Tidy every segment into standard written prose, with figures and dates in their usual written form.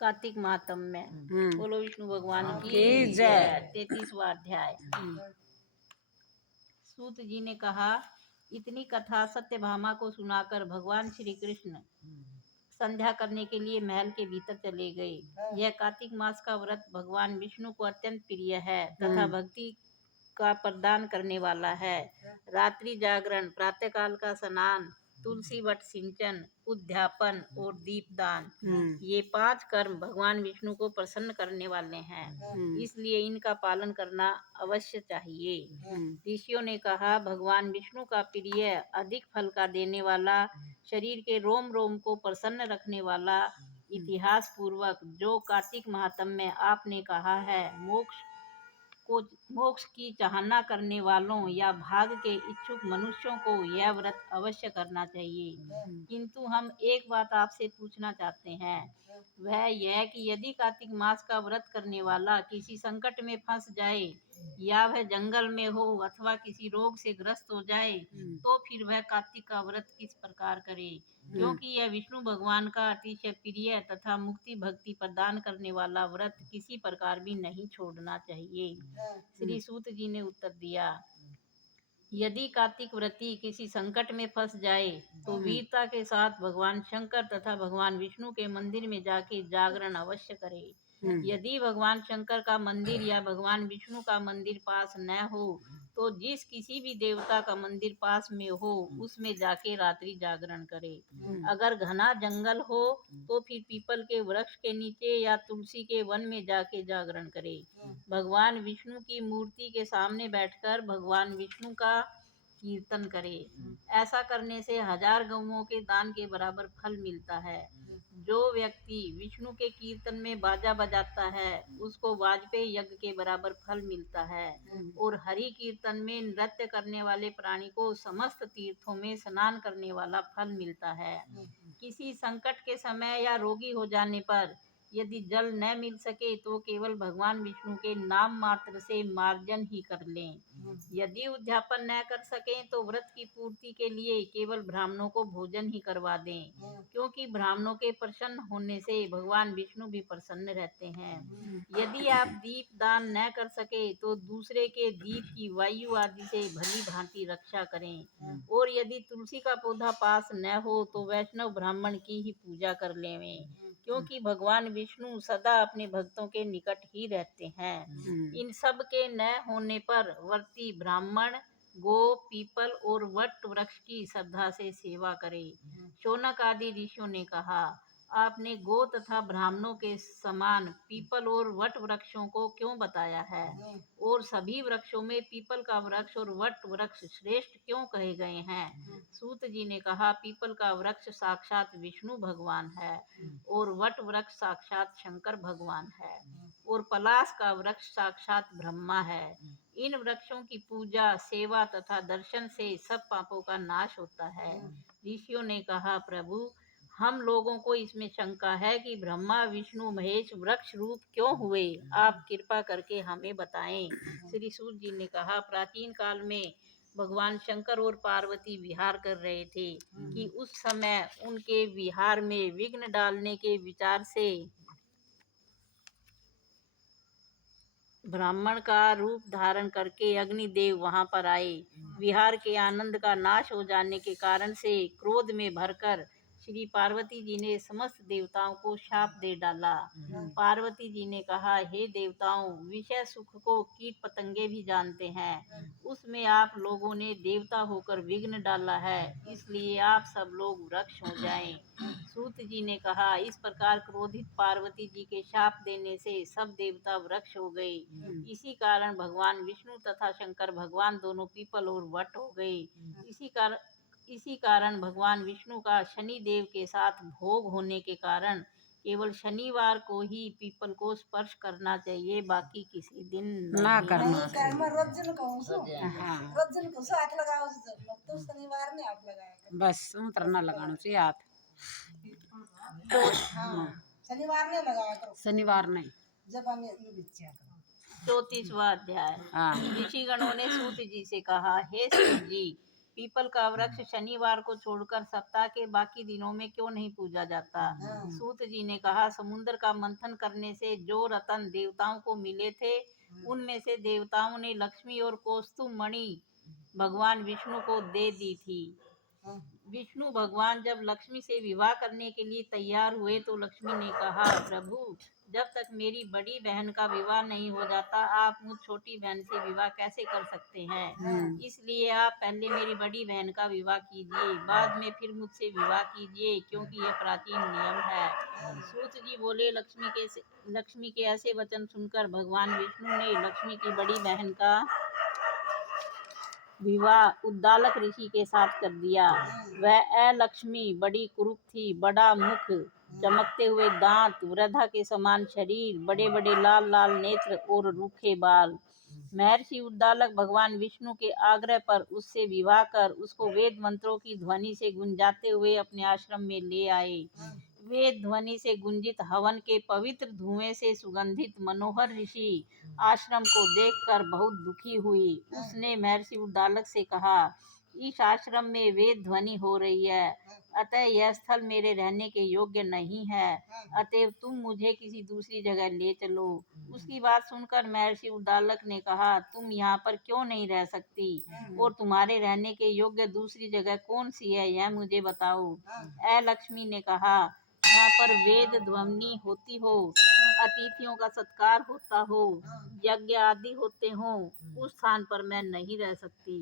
कार्तिक महात्म्य। बोलो विष्णु भगवान की जय। 33वां अध्याय। सूत जी ने कहा, इतनी कथा सत्यभामा को सुनाकर भगवान श्री कृष्ण संध्या करने के लिए महल के भीतर चले गए। यह कार्तिक मास का व्रत भगवान विष्णु को अत्यंत प्रिय है तथा भक्ति का प्रदान करने वाला है। रात्रि जागरण, प्रातःकाल का स्नान, तुलसी वट सिंचन, उद्यापन और दीपदान, ये 5 कर्म भगवान विष्णु को प्रसन्न करने वाले हैं, इसलिए इनका पालन करना अवश्य चाहिए। ऋषियों ने कहा, भगवान विष्णु का प्रिय, अधिक फल का देने वाला, शरीर के रोम रोम को प्रसन्न रखने वाला, इतिहास पूर्वक जो कार्तिक महात्म्य आपने कहा है, मोक्ष की चाहना करने वालों या भाग के इच्छुक मनुष्यों को यह व्रत अवश्य करना चाहिए। किंतु हम एक बात आपसे पूछना चाहते हैं, वह यह कि यदि कार्तिक मास का व्रत करने वाला किसी संकट में फंस जाए या वह जंगल में हो अथवा किसी रोग से ग्रस्त हो जाए, तो फिर वह कार्तिक का व्रत किस प्रकार करे, क्योंकि यह विष्णु भगवान का अतिशय प्रिय तथा मुक्ति भक्ति प्रदान करने वाला व्रत किसी प्रकार भी नहीं छोड़ना चाहिए। श्री सूत जी ने उत्तर दिया, यदि कार्तिक व्रती किसी संकट में फंस जाए तो वीरता के साथ भगवान शंकर तथा भगवान विष्णु के मंदिर में जाके जागरण अवश्य करे। यदि भगवान शंकर का मंदिर या भगवान विष्णु का मंदिर पास न हो तो जिस किसी भी देवता का मंदिर पास में हो उसमें जाके रात्रि जागरण करे। अगर घना जंगल हो तो फिर पीपल के वृक्ष के नीचे या तुलसी के वन में जाके जागरण करे। भगवान विष्णु की मूर्ति के सामने बैठकर भगवान विष्णु का कीर्तन करे। ऐसा करने से 1000 गौओं के दान के बराबर फल मिलता है। जो व्यक्ति विष्णु के कीर्तन में बाजा बजाता है उसको वाजपेयी यज्ञ के बराबर फल मिलता है। और हरि कीर्तन में नृत्य करने वाले प्राणी को समस्त तीर्थों में स्नान करने वाला फल मिलता है। किसी संकट के समय या रोगी हो जाने पर यदि जल न मिल सके तो केवल भगवान विष्णु के नाम मात्र से मार्जन ही कर लें। यदि उद्यापन न कर सकें तो व्रत की पूर्ति के लिए केवल ब्राह्मणों को भोजन ही करवा दें, क्योंकि ब्राह्मणों के प्रसन्न होने से भगवान विष्णु भी प्रसन्न रहते हैं। यदि आप दीप दान न कर सके तो दूसरे के दीप की वायु आदि से भली भांति रक्षा करें। और यदि तुलसी का पौधा पास न हो तो वैष्णव ब्राह्मण की ही पूजा कर लें, क्योंकि भगवान विष्णु सदा अपने भक्तों के निकट ही रहते हैं। इन सब के न होने पर वर्ती ब्राह्मण गो, पीपल और वट वृक्ष की श्रद्धा से सेवा करे। शौनक आदि ऋषियों ने कहा, आपने गो तथा ब्राह्मणों के समान पीपल और वट वृक्षों को क्यों बताया है, और सभी वृक्षों में पीपल का वृक्ष और वट वृक्ष श्रेष्ठ क्यों कहे गए हैं। सूत जी ने कहा, पीपल का वृक्ष साक्षात विष्णु भगवान है और वट वृक्ष साक्षात शंकर भगवान है और पलाश का वृक्ष साक्षात ब्रह्मा है। इन वृक्षों की पूजा, सेवा तथा दर्शन से सब पापों का नाश होता है। ऋषियों ने कहा, प्रभु हम लोगों को इसमें शंका है कि ब्रह्मा विष्णु महेश वृक्ष रूप क्यों हुए, आप कृपा करके हमें बताएं। श्री सूत जी ने कहा, प्राचीन काल में भगवान शंकर और पार्वती विहार कर रहे थे कि उस समय उनके विहार में विघ्न डालने के विचार से ब्राह्मण का रूप धारण करके अग्निदेव वहां पर आए। विहार के आनंद का नाश हो जाने के कारण से क्रोध में भरकर श्री पार्वती जी ने समस्त देवताओं को शाप दे डाला। पार्वती जी ने कहा, हे देवताओं, विषय सुख को कीट पतंगे भी जानते हैं, उसमें आप लोगों ने देवता होकर विघ्न डाला है, इसलिए आप सब लोग वृक्ष हो जाएं। सूत जी ने कहा, इस प्रकार क्रोधित पार्वती जी के शाप देने से सब देवता वृक्ष हो गए। इसी कारण भगवान विष्णु तथा शंकर भगवान दोनों पीपल और वट हो गए। इसी कारण भगवान विष्णु का शनि देव के साथ भोग होने के कारण केवल शनिवार को ही पीपल को स्पर्श करना चाहिए, बाकी किसी दिन ना करना। बस उतर ना लगाना चाहिए हाथ। शनिवार नहीं लगाया करो। शनिवार नहीं। जब 34वां अध्याय। हाँ। ऋषिगणों ने सूत जी से कहा, हे सूत जी, पीपल का वृक्ष शनिवार को छोड़कर सप्ताह के बाकी दिनों में क्यों नहीं पूजा जाता? सूत जी ने कहा, समुद्र का मंथन करने से जो रतन देवताओं को मिले थे, उनमें से देवताओं ने लक्ष्मी और कौस्तुभ मणि भगवान विष्णु को दे दी थी। विष्णु भगवान जब लक्ष्मी से विवाह करने के लिए तैयार हुए तो लक्ष्मी ने कहा, प्रभु, जब तक मेरी बड़ी बहन का विवाह नहीं हो जाता, आप मुझ छोटी बहन से विवाह कैसे कर सकते हैं? इसलिए आप पहले मेरी बड़ी बहन का विवाह कीजिए, बाद में फिर मुझसे विवाह कीजिए, क्योंकि यह प्राचीन नियम है। सूत जी बोले, लक्ष्मी के ऐसे वचन सुनकर भगवान विष्णु ने लक्ष्मी की बड़ी बहन का विवाह उद्दालक ऋषि के साथ कर दिया। वह अलक्ष्मी बड़ी कुरूप थी, बड़ा मुख, चमकते हुए दांत, वृद्धा के समान शरीर, बड़े बड़े लाल लाल नेत्र और रूखे बाल। महर्षि उद्दालक भगवान विष्णु के आग्रह पर उससे विवाह कर उसको वेद मंत्रों की ध्वनि से गुंजाते हुए अपने आश्रम में ले आए। वेद ध्वनि से गुंजित हवन के पवित्र धुएं से सुगंधित मनोहर ऋषि आश्रम को देखकर बहुत दुखी हुई। उसने महर्षि उद्दालक से कहा, इस आश्रम में वेद ध्वनि हो रही है, अतः यह स्थल मेरे रहने के योग्य नहीं है, अतएव तुम मुझे किसी दूसरी जगह ले चलो। उसकी बात सुनकर महर्षि उद्दालक ने कहा, तुम यहाँ पर क्यों नहीं रह सकती, और तुम्हारे रहने के योग्य दूसरी जगह कौन सी है, यह मुझे बताओ। लक्ष्मी ने कहा, जहाँ पर वेद ध्वनि होती हो, अतिथियों का सत्कार होता हो, यज्ञ आदि होते हो, उस स्थान पर मैं नहीं रह सकती।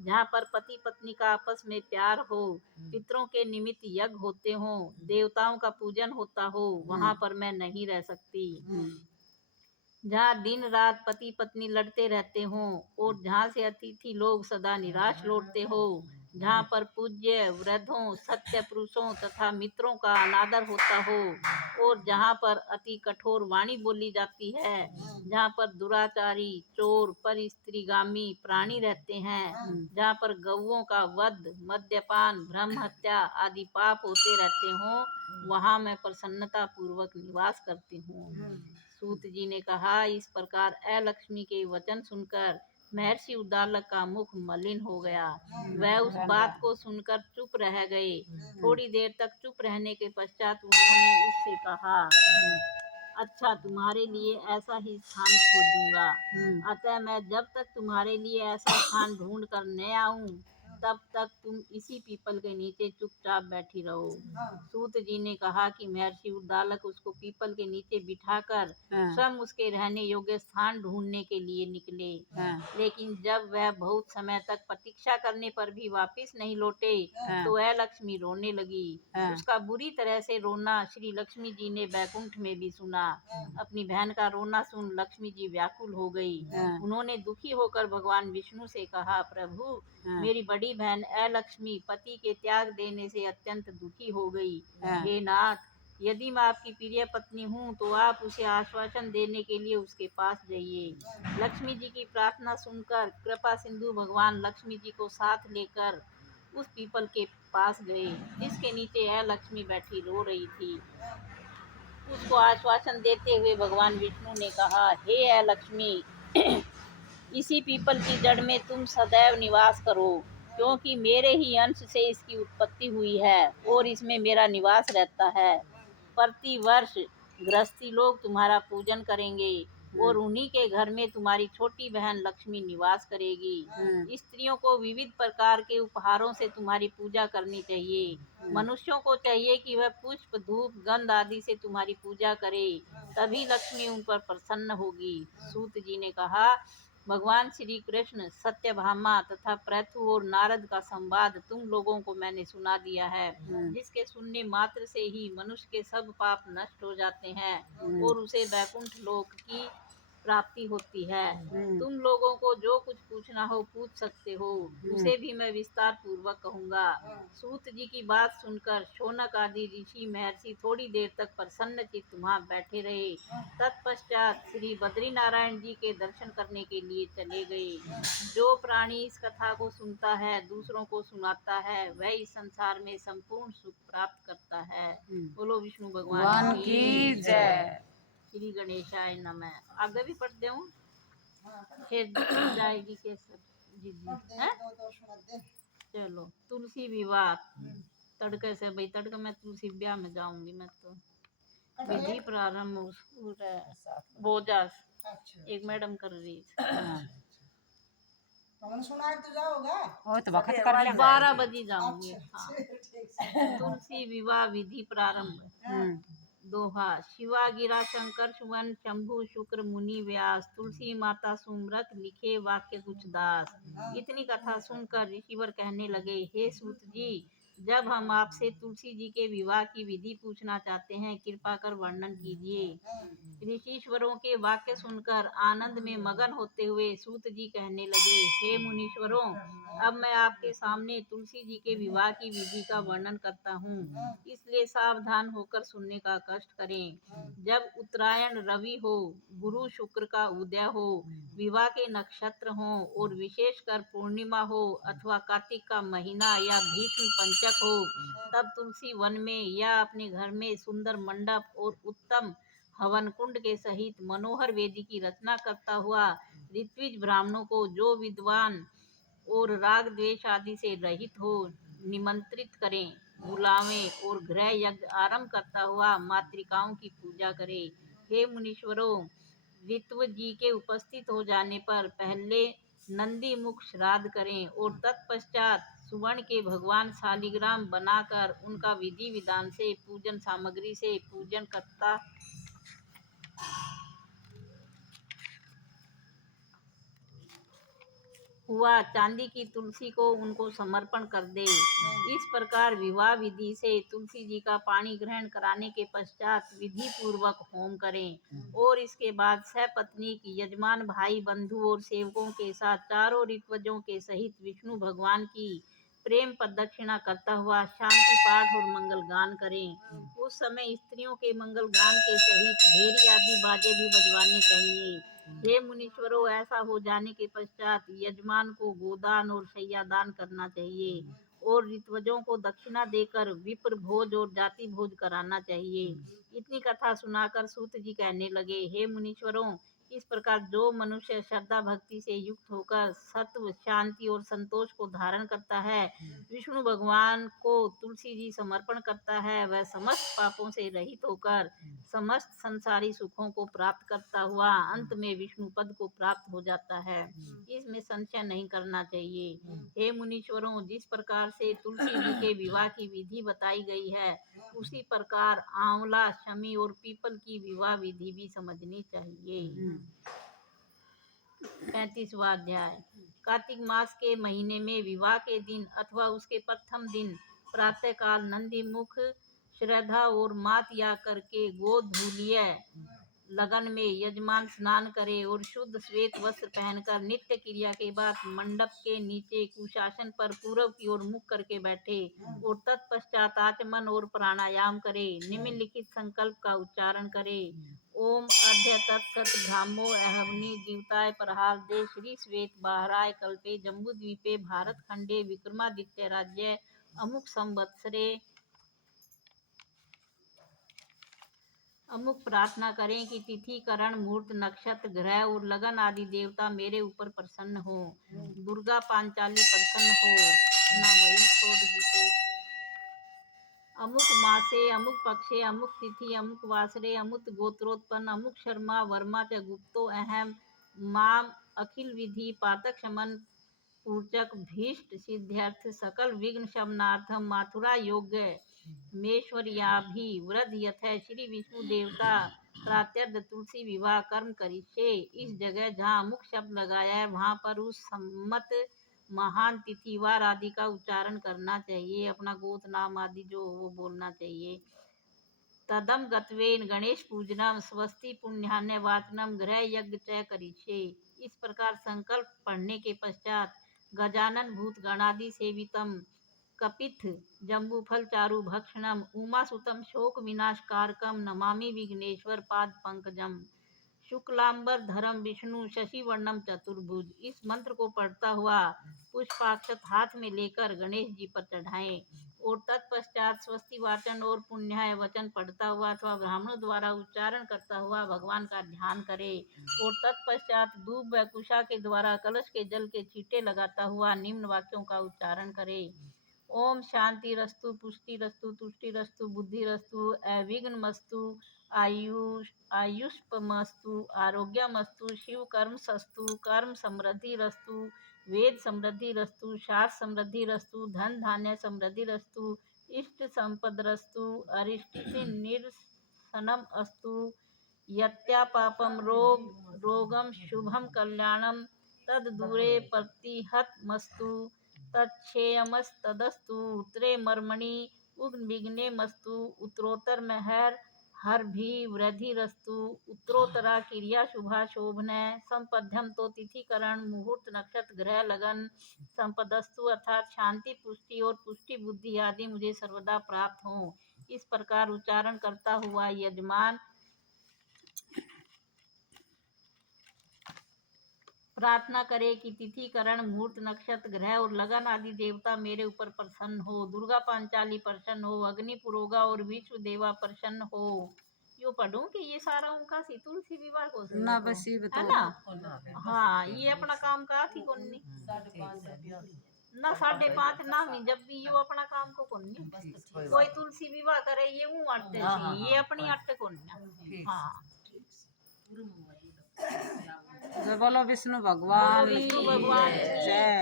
जहाँ पर पति पत्नी का आपस में प्यार हो, पितरों के निमित्त यज्ञ होते हो, देवताओं का पूजन होता हो, वहाँ पर मैं नहीं रह सकती। जहाँ दिन रात पति पत्नी लड़ते रहते हो, और जहाँ से अतिथि लोग सदा निराश लौटते हो, जहाँ पर पूज्य वृद्धों, सत्य पुरुषों तथा मित्रों का अनादर होता हो, और जहाँ पर अति कठोर वाणी बोली जाती है, जहाँ पर दुराचारी, चोर, पर स्त्रीगामी प्राणी रहते हैं, जहाँ पर गौओं का वध, मद्यपान, ब्रह्म हत्या आदि पाप होते रहते हो, वहाँ मैं प्रसन्नता पूर्वक निवास करती हूँ। सूत जी ने कहा, इस प्रकार अलक्ष्मी के वचन सुनकर महर्षि उद्दालक का मुख मलिन हो गया। वह उस बात को सुनकर चुप रह गए। थोड़ी देर तक चुप रहने के पश्चात उन्होंने उससे कहा, अच्छा, तुम्हारे लिए ऐसा ही स्थान खोजूंगा, अतः मैं जब तक तुम्हारे लिए ऐसा स्थान ढूंढ कर न आऊं, तब तक तुम इसी पीपल के नीचे चुपचाप बैठी रहो। सूत जी ने कहा कि महर्षि उद्दालक उसको पीपल के नीचे बिठाकर स्वयं उसके रहने योग्य स्थान ढूंढने के लिए निकले। लेकिन जब वह बहुत समय तक प्रतीक्षा करने पर भी वापस नहीं लौटे, तो वह लक्ष्मी रोने लगी। उसका बुरी तरह से रोना श्री लक्ष्मी जी ने बैकुंठ में भी सुना। अपनी बहन का रोना सुन लक्ष्मी जी व्याकुल हो गई। उन्होंने दुखी होकर भगवान विष्णु से कहा, प्रभु, मेरी बड़ी बहन अलक्ष्मी पति के त्याग देने से अत्यंत दुखी हो गई। हे नाथ, यदि मैं आपकी प्रिय पत्नी हूँ, तो आप उसे आश्वासन देने के लिए उसके पास जाइए। लक्ष्मी जी की प्रार्थना सुनकर कृपा सिंधु भगवान लक्ष्मी जी को साथ लेकर उस पीपल के पास गए, जिसके नीचे अलक्ष्मी बैठी रो रही थी। उसको आश्वासन देते हुए भगवान विष्णु ने कहा, हे अलक्ष्मी, इसी पीपल की जड़ में तुम सदैव निवास करो, क्योंकि मेरे ही अंश से इसकी उत्पत्ति हुई है और इसमें मेरा निवास रहता है। प्रति वर्ष गृहस्थी लोग तुम्हारा पूजन करेंगे, और उन्हीं के घर में तुम्हारी छोटी बहन लक्ष्मी निवास करेगी। स्त्रियों को विविध प्रकार के उपहारों से तुम्हारी पूजा करनी चाहिए। मनुष्यों को चाहिए कि वह पुष्प, धूप, गंध आदि से तुम्हारी पूजा करे, तभी लक्ष्मी उन पर प्रसन्न होगी। सूत जी ने कहा, भगवान श्री कृष्ण, सत्यभामा तथा पृथु और नारद का संवाद तुम लोगों को मैंने सुना दिया है, जिसके सुनने मात्र से ही मनुष्य के सब पाप नष्ट हो जाते हैं और उसे वैकुंठ लोक की प्राप्ति होती है। तुम लोगों को जो कुछ पूछना हो पूछ सकते हो, उसे भी मैं विस्तार पूर्वक कहूँगा। सूत जी की बात सुनकर शौनक आदि ऋषि महर्षि थोड़ी देर तक प्रसन्न चित्त वहाँ बैठे रहे। तत्पश्चात श्री बद्री नारायण जी के दर्शन करने के लिए चले गए। जो प्राणी इस कथा को सुनता है, दूसरों को सुनाता है, वह इस संसार में संपूर्ण सुख प्राप्त करता है। बोलो विष्णु भगवान की की जय। श्री गणेशाय नमः। आगे भी पढ़ दूं। फिर जाएगी केसर जी जी हैं? चलो तुलसी विवाह तड़के से भाई तड़के मैं तुलसी ब्याह में जाऊंगी मैं तो विधि प्रारंभ बोझा एक मैडम कर रही है। हाँ, सुना तो जाओगा वो तो वक्त कर लेंगे। 12 बजे जाऊंगी हाँ। तुलसी विवाह विधि प्रारंभ दोहा शिवा गिरा शंकर सुवन शंभु शुक्र मुनि व्यास तुलसी माता सुमरत लिखे वाक्य कुछ दास। इतनी कथा सुनकर ऋषिवर कहने लगे हे सूत जी जब हम आपसे तुलसी जी के विवाह की विधि पूछना चाहते हैं कृपा कर वर्णन कीजिए। ऋषिश्वरों के वाक्य सुनकर आनंद में मगन होते हुए सूत जी कहने लगे हे मुनीश्वरों अब मैं आपके सामने तुलसी जी के विवाह की विधि का वर्णन करता हूँ इसलिए सावधान होकर सुनने का कष्ट करें। जब उत्तरायण रवि हो गुरु शुक्र का उदय हो विवाह के नक्षत्र हो और विशेषकर पूर्णिमा हो अथवा कार्तिक का महीना या भीष्म पंचक हो तब तुलसी वन में या अपने घर में सुंदर मंडप और उत्तम हवन कुंड के सहित मनोहर वेदी की रचना करता हुआ ऋत्विज ब्राह्मणों को जो विद्वान और राग द्वेष आदि से रहित हो निमंत्रित करें बुलावें और गृह यज्ञ आरंभ करता हुआ मातृकाओं की पूजा करें। हे मुनीश्वरों ऋत्व जी के उपस्थित हो जाने पर पहले नंदी मुख श्राद्ध करें और तत्पश्चात सुवर्ण के भगवान शालिग्राम बनाकर उनका विधि विधान से पूजन सामग्री से पूजन करता हुआ चांदी की तुलसी को उनको समर्पण कर दे। इस प्रकार विवाह विधि से तुलसी जी का पानी ग्रहण कराने के पश्चात विधि पूर्वक होम करें और इसके बाद सपत्नी की यजमान भाई बंधु और सेवकों के साथ चारों ऋत्वजों के सहित विष्णु भगवान की प्रेम प्रदक्षिणा करता हुआ शांति पाठ और मंगल गान करें। उस समय स्त्रियों के मंगल गान के सहित भेरी आदि बाजे भी बजवाने चाहिए। हे मुनीश्वरों ऐसा हो जाने के पश्चात यजमान को गोदान और शय्यादान करना चाहिए और ऋत्वजों को दक्षिणा देकर विप्र भोज और जाति भोज कराना चाहिए। इतनी कथा सुनाकर सूत जी कहने लगे हे मुनीश्वरों इस प्रकार जो मनुष्य श्रद्धा भक्ति से युक्त होकर सत्व शांति और संतोष को धारण करता है विष्णु भगवान को तुलसी जी समर्पण करता है वह समस्त पापों से रहित होकर समस्त संसारी सुखों को प्राप्त करता हुआ अंत में विष्णु पद को प्राप्त हो जाता है। इसमें संशय नहीं करना चाहिए। हे मुनीश्वरों जिस प्रकार से तुलसी जी के विवाह की विधि बताई गई है उसी प्रकार आंवला शमी और पीपल की विवाह विधि भी समझनी चाहिए। 35वां अध्याय कार्तिक मास के महीने में विवाह के दिन अथवा उसके प्रथम दिन प्रातः काल नंदी मुख श्रद्धा और मात या करके गोधूलिय लगन में यजमान स्नान करे और शुद्ध श्वेत वस्त्र पहनकर नित्य क्रिया के बाद मंडप के नीचे कुशासन पर पूर्व की ओर मुख करके बैठे और तत्पश्चात आचमन और प्राणायाम करे निम्नलिखित संकल्प का उच्चारण करे ओम अर्ध्य तत्सत ब्राह्मो अहवनी जीवताय प्रहार दे श्री श्वेत बाहराय कल्पे जम्बू द्वीपे भारत खंडे विक्रमादित्य राज्य अमुक संवत्सरे अमुक प्रार्थना करें कि तिथि करण मुहूर्त नक्षत्र ग्रह और लगन आदि देवता मेरे ऊपर प्रसन्न हो दुर्गा पांचाली प्रसन्न हो ना वही छोड़ दीजिए अमुक मासे अमुक पक्षे अमुक तिथि अमुक वासरे अमुक गोत्रोत्पन्न अमुक शर्मा वर्मा च गुप्तो अहम माम अखिल विधि पातक शमन पूर्चक भीष्ट सिद्ध्यर्थ सकल विघ्न शमनार्थम माथुरा योग्य मेश्वर्याभि वृद्ध यथ श्री विष्णु देवता प्रात्यर्थ तुलसी विवाह कर्म करिष्ये। इस जगह जहाँ अमुक शब्द लगाया है वहाँ पर उस सम्मत महान तिथिवार आदि का उच्चारण करना चाहिए अपना गोत नाम आदि जो वो बोलना चाहिए। तदम गत्वेन गणेश पूजनम स्वस्ति पुण्यान्य वाचनम गृह यज्ञ च करिष्ये। इस प्रकार संकल्प पढ़ने के पश्चात गजानन भूत गणादि सेवितम कपिथ जम्बूफल चारु भक्षणम उमासुतम शोक विनाशकारकम नमामि विघ्नेश्वर पाद पंकजम शुक्लांबर धरम विष्णु शशि वर्णम चतुर्भुज। इस मंत्र को पढ़ता हुआ पुष्पाक्षत हाथ में लेकर गणेश जी पर चढ़ाएं और तत्पश्चात स्वस्ति वाचन और पुण्याय वचन पढ़ता हुआ अथवा ब्राह्मणों द्वारा उच्चारण करता हुआ भगवान का ध्यान करे। और तत्पश्चात धूप व कुशा के द्वारा कलश के जल के छींटे लगाता हुआ निम्न वाक्यों का उच्चारण करे। ओम शांति रस्तु, पुष्टि रस्तु, तुष्टि रस्तु, बुद्धि रस्तु, अविघ्न मस्तु, आयुष्पमस्तु, आरोग्यमस्तु, शिव कर्म सस्तु, कर्म समृद्धि रस्तु, वेद समृद्धि रस्तु, शास्त्र समृद्धि रस्तु, धन धान्य समृद्धि रस्तु, इष्ट संपद रस्तु, अरिष्टि निर्सनम अस्तु, यत्या पापम रोगम शुभम कल्याणम तद दूरे प्रतिहत मस्तु, तच्छेयमस्तदस्तु, उत्तरे मर्मणि उग्न विघ्ने मस्तु, उत्तरोत्तर महर हर भी वृद्धि रस्तु, उत्तरोत्तरा क्रिया शुभा शोभन संपद्यम तो तिथिकरण मुहूर्त नक्षत्र ग्रह लगन संपदस्तु अर्थात शांति पुष्टि और पुष्टि बुद्धि आदि मुझे सर्वदा प्राप्त हो। इस प्रकार उच्चारण करता हुआ यजमान प्रार्थना करे कि तिथि करण मुहूर्त नक्षत्र ग्रह और लगन आदि देवता मेरे ऊपर प्रसन्न हो, दुर्गा पांचाली प्रसन्न हो, अग्नि पुरोगा और विश्व देवा प्रसन्न हो। यो पढ़ूं कि ये सारा उनका सी तुलसी विवाह को ना बस ये है बताओ ना। हाँ ये अपना काम का थी कोनी ना 5:30 ना मी जब भी यो अपना काम को कोनी कोई तुलसी विवाह करे ये ऊ अट्टे थी ये अपनी अट्टे कोनी। हाँ बोलो विष्णु भगवान विष्णु भगवान जय।